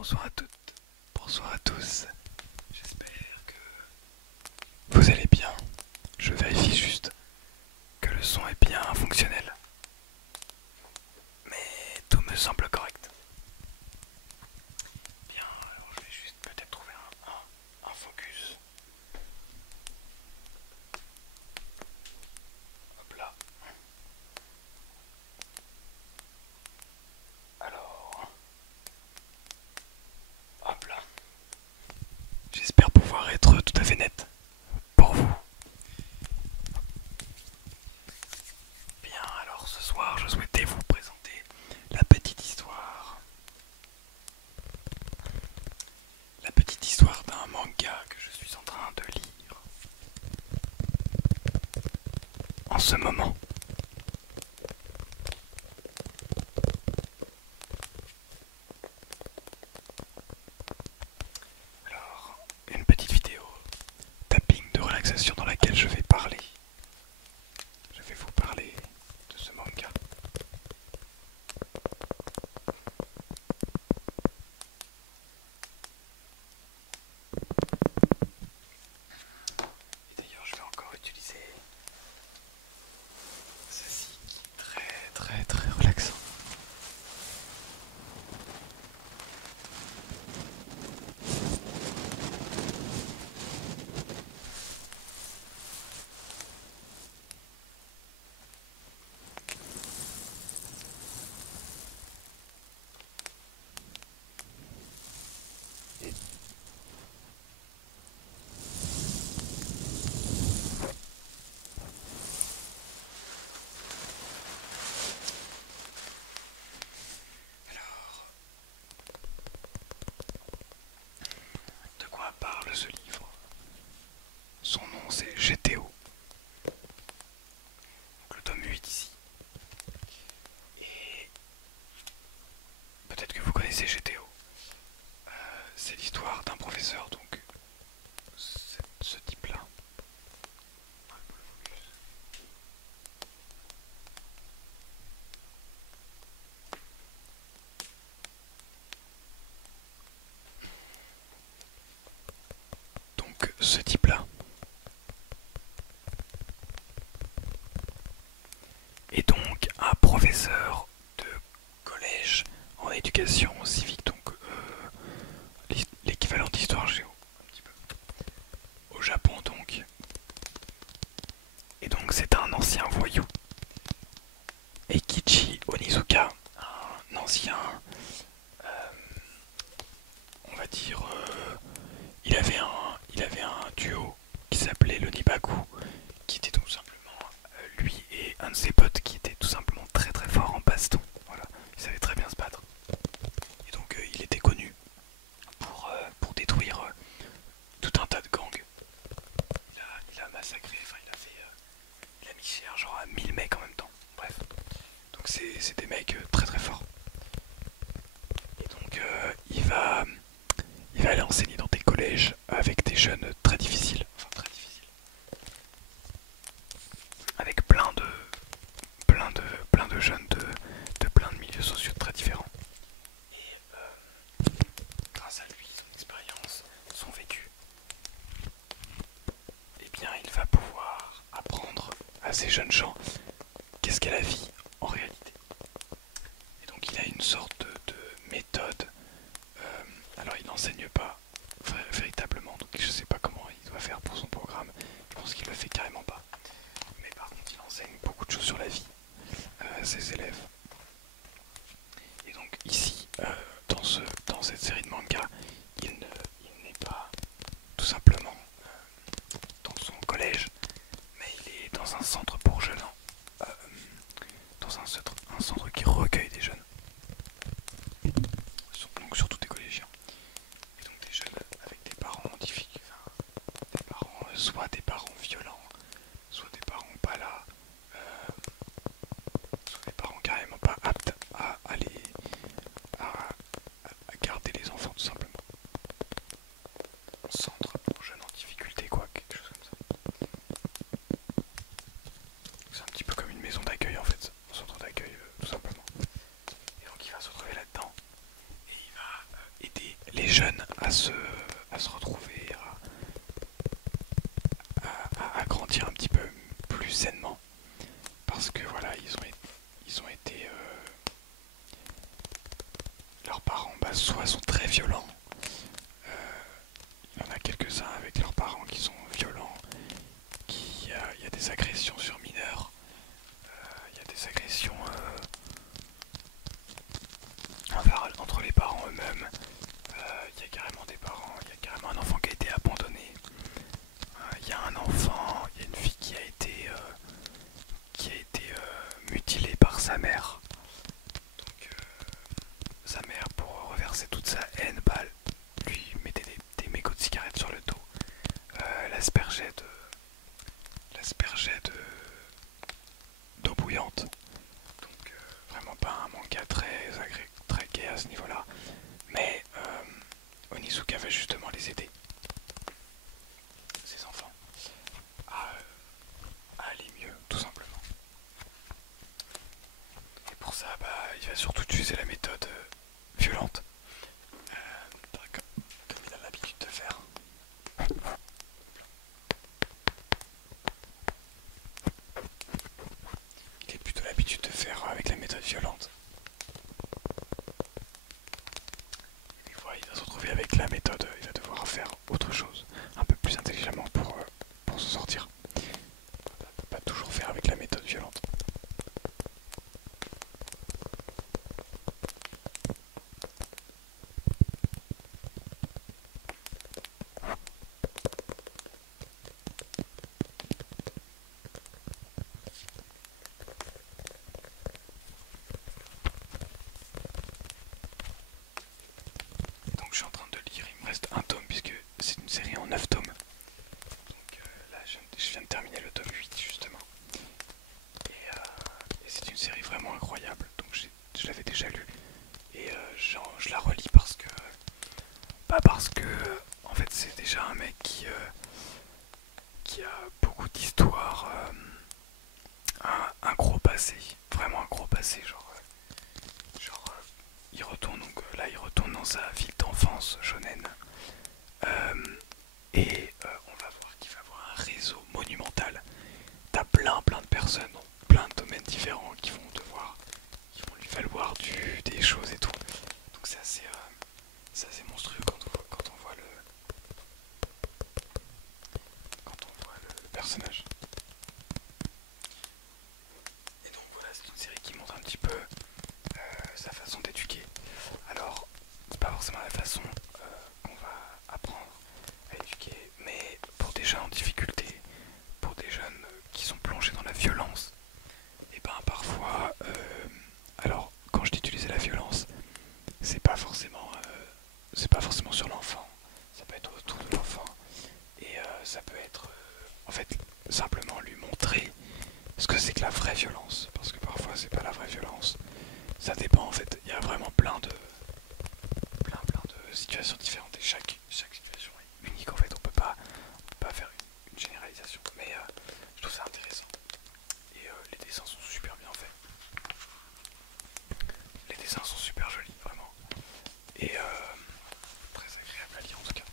Bonsoir à toutes, bonsoir à tous. J'espère que vous allez bien. Je vérifie juste que le son est bien fonctionnel. Mais tout me semble correct. Bien, alors je vais juste peut-être trouver un focus. Hop là. Alors, hop là. J'espère pouvoir être tout à fait net pour vous. Bien, alors ce soir, je souhaitais vous présenter la petite histoire. La petite histoire d'un manga que je suis en train de lire en ce moment. Alors, une petite vidéo tapping de relaxation dans laquelle je vais parler. Je vais vous parler de ce manga. Et d'ailleurs, je vais encore utiliser ceci très relaxant. Alors, de quoi parle ce livre? Son nom c'est GTO, donc le tome 8 ici. Et peut-être que vous connaissez GTO. C'est l'histoire d'un professeur, donc ce type-là. Donc ce type-là est donc un professeur de collège en éducation civique, donc l'équivalent d'histoire géo, un petit peu, au Japon donc. Et donc c'est un ancien voyou. Eikichi Onizuka, un ancien, on va dire, il avait un duo qui s'appelait le Nibaku, qui était tout simplement lui et un de ses potes qui était tout simplement très fort en baston. Voilà, il savait très bien se battre. Et donc il était connu pour détruire tout un tas de gangs. Il a massacré, enfin il a mis cher genre à 1000 mecs en même temps. Bref, donc c'est des mecs très forts. Et donc il va aller enseigner dans des collèges avec des jeunes très difficiles, enfin très difficiles, avec plein de jeunes de plein de milieux sociaux très différents. Et grâce à lui, son expérience, son vécu, eh bien il va pouvoir apprendre à ces jeunes gens qu'est-ce qu'est la vie en réalité. Et donc il a une sorte de méthode. Alors il n'enseigne pas véritablement, donc je sais pas comment il doit faire pour son programme. Je pense qu'il le fait carrément pas. Mais par contre il enseigne beaucoup de choses sur la vie à ses élèves. Et donc ici, dans cette série de manga, il n'est pas tout simplement dans son collège, mais il est dans un centre pour jeunes, dans un centre qui recueille des jeunes, donc surtout des collégiens, et donc des jeunes avec des parents difficiles, enfin, des parents, soit des parents violents, soit des parents pas là, soit des parents carrément pas aptes à garder les enfants. jeunes à se retrouver, à grandir un petit peu plus sainement. Parce que voilà, ils ont été... leurs parents, bah, soit sont très violents, il y en a quelques-uns avec leurs parents qui sont violents, il y a des agressions sur mineurs, il y a des agressions entre les parents eux-mêmes, il y a carrément des parents, il y a carrément un enfant qui a été abandonné, il y a un enfant, il y a une fille qui a été mutilée par sa mère. Donc sa mère, pour reverser toute sa haine, bah, lui mettait des mégots de cigarettes sur le dos, l'aspergeait d'eau bouillante. Donc vraiment pas un manga très gai à ce niveau-là. Mais Onizuka va justement les aider, ses enfants, à aller mieux, tout simplement. Et pour ça, bah, il va surtout utiliser la méthode violente, comme il a l'habitude de faire. Il a plutôt l'habitude de faire avec la méthode violente. Une fois il va se retrouver avec la méthode, il va devoir faire autre chose, un peu plus intelligemment pour se sortir. Il ne peut pas toujours faire avec la méthode violente. Donc je suis en train de lire, il me reste un tome puisque c'est une série en 9 tomes. Donc là je viens de terminer le tome 8 justement. Et c'est une série vraiment incroyable, donc je l'avais déjà lu. Et je la relis parce que... Pas parce que en fait c'est déjà un mec qui a beaucoup d'histoires, un gros passé, vraiment un gros passé, il retourne donc là il retourne dans sa ville d'enfance shonen, et on va voir qu'il va avoir un réseau monumental. T'as plein de personnes dans plein de domaines différents qui vont lui valoir des choses et tout. Donc c'est assez monstrueux quand on voit le personnage. Et donc voilà, c'est une série qui montre un petit peu sa façon d'éduquer. Alors, c'est pas forcément la façon qu'on va apprendre à éduquer, mais pour des jeunes en difficulté, pour des jeunes qui sont plongés dans la violence, et ben parfois, alors quand je dis utiliser la violence, c'est pas forcément sur l'enfant, ça peut être autour de l'enfant, et ça peut être en fait simplement lui montrer ce que c'est que la vraie violence, parce que parfois c'est pas la vraie violence, ça dépend en fait, il y a vraiment plein de situations différentes et chaque situation est unique en fait, on peut pas faire une généralisation, mais je trouve ça intéressant et les dessins sont super bien faits, les dessins sont super jolis vraiment et très agréable à lire en tout cas.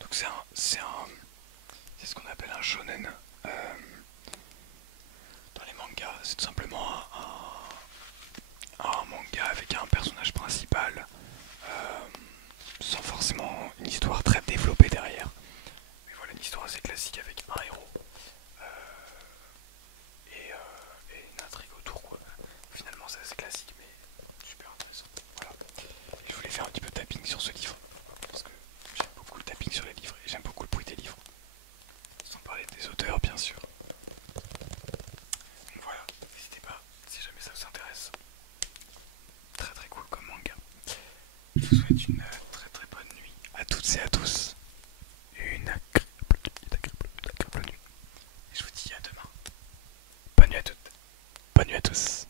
Donc c'est ce qu'on appelle un shonen. Dans les mangas, c'est tout simplement un manga avec un personnage principal, sans forcément une histoire très développée derrière. Mais voilà, une histoire assez classique avec un héros et une intrigue autour, quoi. Finalement, c'est assez classique, mais super intéressant. Voilà. Et je voulais faire un petit peu de tapping sur ce livre, parce que j'aime beaucoup le tapping sur les livres et j'aime beaucoup le bruit des livres. Sans parler des auteurs, bien sûr. Donc voilà, n'hésitez pas si jamais ça vous intéresse. Très très cool comme manga. Je vous souhaite une très bonne nuit à toutes et à tous. Une agréable nuit. Et je vous dis à demain. Bonne nuit à toutes. Bonne nuit à tous.